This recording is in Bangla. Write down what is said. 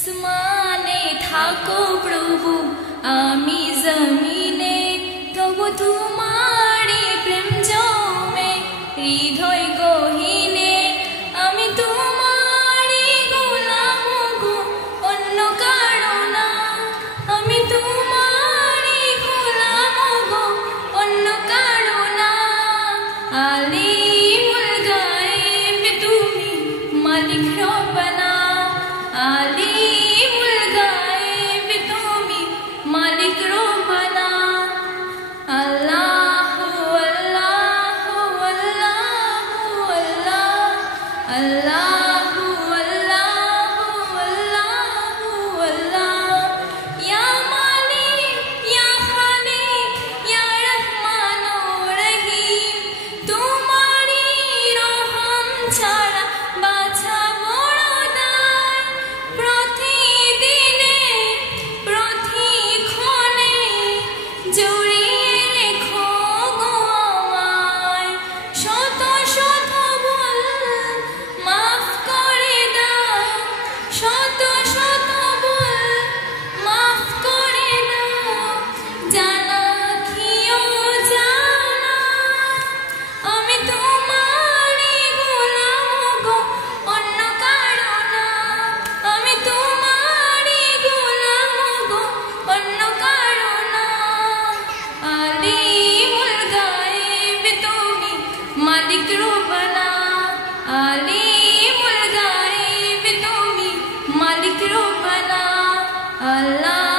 আসমানে থাকো প্রভু, আমি জমিনে তবু তোমারই প্রেম জমে হৃদয় গহীনে। আমি তোমারই গোলাম গো, অন্য কারো না। আমি তোমারই গোলাম গো, অন্য কারো না। আলিমুল গায়েব তুমি, মালিক রব্বানা। আলিমুল গায়েব তুমি, মালিক রব্বানা। আল্লাহু আল্লাহু আল্লাহু আল্লাহ, আল্লাহু আল্লাহু আল্লাহু আল্লাহ। ইয়া মালিক ইয়া খালিক ইয়া রহমান ও রহিম, তোমারই রহম ছাড়া বাছা বড় দায়। প্রতিদিনে প্রতিক্ষণে জড়িয়ে রেখো গো আমায়। শত শত ভুল মাফ করে দাও, শত শত ভুল মাফ করে দাও। জানা কি জানা, আমি তোমারই গোলাম গো, অন্য কারো না। আমি তোমারই গোলাম গো, অন্য কারো না। আলিমুল গায়েব তুমি, মালিক রব্বানা। আলিমুল গায়েব তুমি, মালিক রব্বানা। আল্লাহ